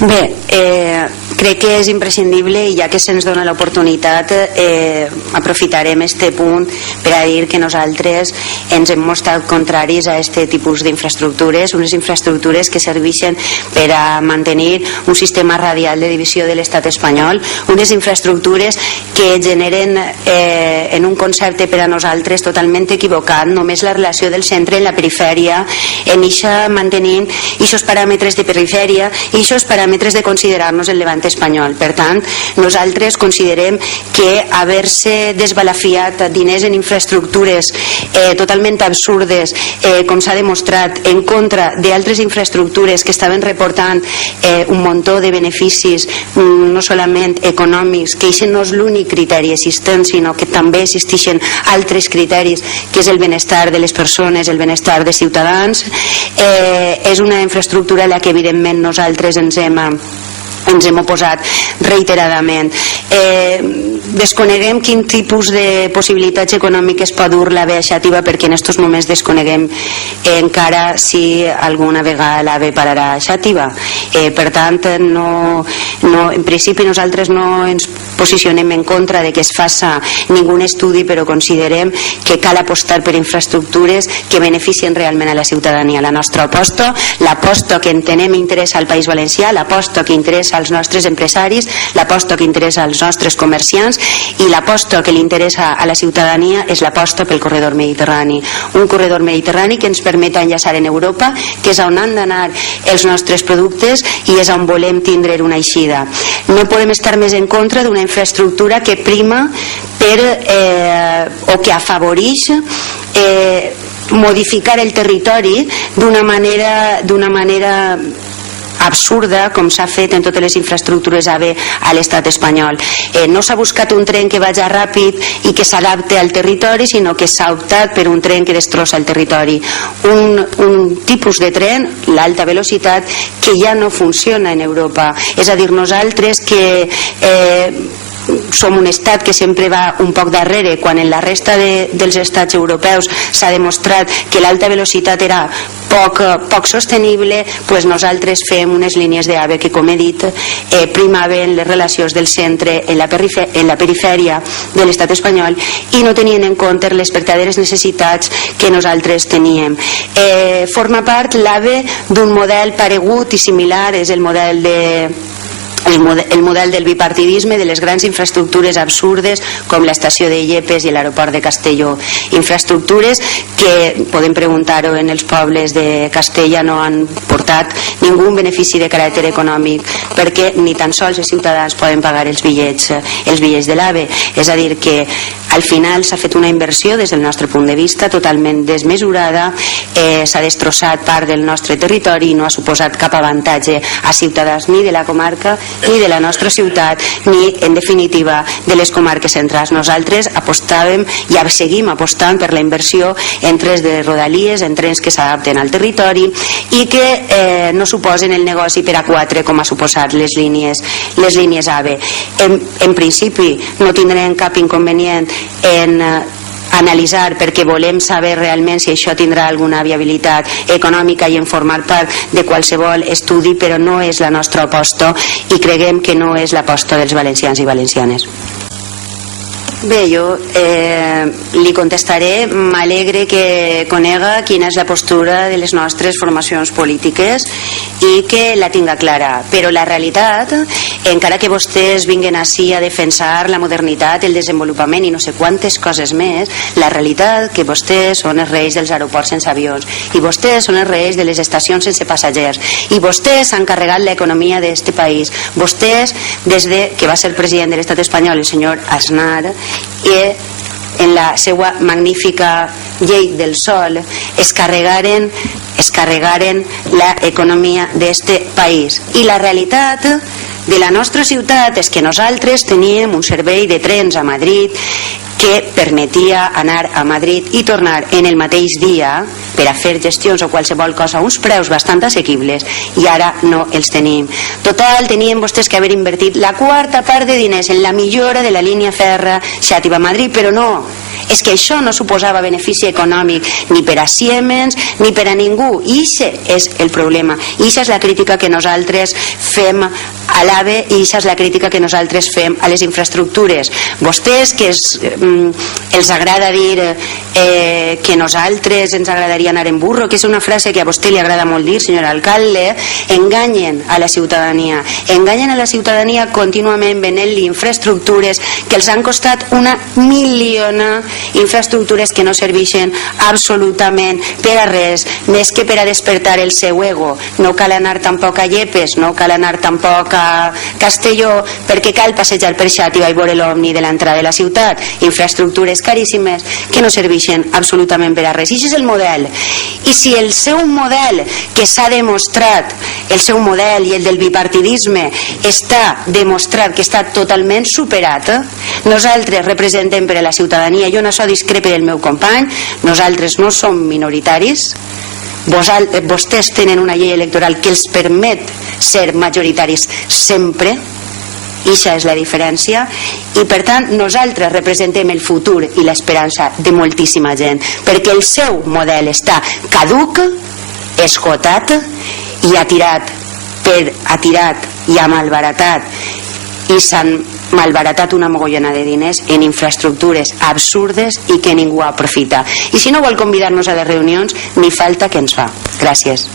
Bé, crec que és imprescindible, i ja que se'ns dona l'oportunitat, aprofitarem este punt per a dir que nosaltres ens hem mostrat contraris a este tipus d'infraestructures, unes infraestructures que serveixen per a mantenir un sistema radial de divisió de l'estat espanyol, unes infraestructures que generen en un concepte per a nosaltres totalment equivocat, només la relació del centre i la perifèria, en eixa mantenint aquests paràmetres de perifèria i aquests paràmetres de considerar-nos el Levant espanyol. Per tant, nosaltres considerem que haver-se desbalafiat diners en infraestructures totalment absurdes, com s'ha demostrat, en contra d'altres infraestructures que estaven reportant un muntó de beneficis, no solament econòmics, que això no és l'únic criteri existent, sinó que també existeixen altres criteris, que és el benestar de les persones, el benestar de ciutadans. És una infraestructura a la que evidentment nosaltres ens hem oposat reiteradament. Desconeguem quin tipus de possibilitats econòmiques pot dur l'AVE a Xàtiva, perquè en aquests moments desconeguem encara si alguna vegada l'AVE pararà a Xàtiva. Per tant, en principi nosaltres no ens posicionem en contra de que es faça ningú estudi, però considerem que cal apostar per infraestructures que beneficien realment a la ciutadania. La nostra aposta, l'aposta que entenem interessa al País Valencià, l'aposta que interessa als nostres empresaris, l'aposta que interessa als nostres comerciants i l'aposta que li interessa a la ciutadania és l'aposta pel corredor mediterrani. Un corredor mediterrani que ens permet enllaçar en Europa, que és on han d'anar els nostres productes i és on volem tindre una eixida. No podem estar més en contra d'una infraestructura que prima o que afavoreix modificar el territori d'una manera absurda, com s'ha fet en totes les infraestructures AVE a l'estat espanyol. No s'ha buscat un tren que vagi ràpid i que s'adapte al territori, sinó que s'ha optat per un tren que destrossa el territori. Un tipus de tren, l'alta velocitat, que ja no funciona en Europa. És a dir, nosaltres que som un estat que sempre va un poc darrere, quan en la resta dels estats europeus s'ha demostrat que l'alta velocitat era poc sostenible, doncs nosaltres fem unes línies d'AVE que, com he dit, primaven les relacions del centre en la perifèria de l'estat espanyol i no tenien en compte les verdaderes necessitats que nosaltres teníem. Forma part l'AVE d'un model paregut i similar, és el model del bipartidisme, de les grans infraestructures absurdes com l'estació de Yepes i l'aeroport de Castelló, infraestructures que podem preguntar-ho en els pobles de Castella, no han portat ningú benefici de caràcter econòmic, perquè ni tan sols els ciutadans poden pagar els bitllets de l'AVE. És a dir, que al final s'ha fet una inversió des del nostre punt de vista totalment desmesurada, s'ha destrossat part del nostre territori i no ha suposat cap avantatge a ciutadans ni de la comarca ni de la nostra ciutat, ni en definitiva de les comarques centrals. Nosaltres apostàvem i seguim apostant per la inversió en trens de rodalies, en trens que s'adapten al territori i que no suposen el negoci per a quatre com ha suposat les línies AVE. En principi no tindrem cap inconvenient en analitzar, perquè volem saber realment si això tindrà alguna viabilitat econòmica i en formar part de qualsevol estudi, però no és la nostra aposta i creguem que no és l'aposta dels valencians i valencianes. Bé, jo li contestaré. M'alegre que conega quina és la postura de les nostres formacions polítiques i que la tinga clara, però la realitat, encara que vostès vinguen ací a defensar la modernitat, el desenvolupament i no sé quantes coses més, la realitat que vostès són els reis dels aeroports sense avions i vostès són els reis de les estacions sense passatgers i vostès han carregat l'economia d'aquest país. Vostès, des que va ser president de l'estat espanyol el senyor Aznar, i en la seva magnífica llei del sol es carregaren l'economia d'aquest país. I la realitat de la nostra ciutat és que nosaltres teníem un servei de trens a Madrid que permetia anar a Madrid i tornar en el mateix dia per a fer gestions o qualsevol cosa a uns preus bastant assequibles, i ara no els tenim. Total, tenien vostès que haver invertit la quarta part de diners en la millora de la línia ferra Xàtiva-Madrid, però no, és que això no suposava benefici econòmic ni per a Siemens ni per a ningú, i aquest és el problema, i aquesta és la crítica que nosaltres fem a l'AVE, i aquesta és la crítica que nosaltres fem a les infraestructures. Vostès que els agrada dir que nosaltres ens agradaria anar en burro, que és una frase que a vostè li agrada molt dir, senyor alcalde, enganyen a la ciutadania contínuament venent-li infraestructures que els han costat una miliona, infraestructures que no serveixen absolutament per a res, més que per a despertar el seu ego. No cal anar tampoc a Llepes, no cal anar tampoc a Castelló, perquè cal passejar per Xàtiva i veure l'Omni de l'entrada de la ciutat. Infraestructures caríssimes que no serveixen absolutament per a res. I això és el model. I si el seu model, que s'ha demostrat, el seu model i el del bipartidisme està demostrat que està totalment superat, nosaltres representem per a la ciutadania. Jo en això discrepe del meu company, nosaltres no som minoritaris, vostès tenen una llei electoral que els permet ser majoritaris sempre, i això és la diferència, i per tant nosaltres representem el futur i l'esperança de moltíssima gent, perquè el seu model està caduc, esgotat, i ha tirat i ha malbaratat, i s'han malbaratat una mogollona de diners en infraestructures absurdes i que ningú aprofita. I si no vol convidar-nos a les reunions, ni falta que ens fa. Gràcies.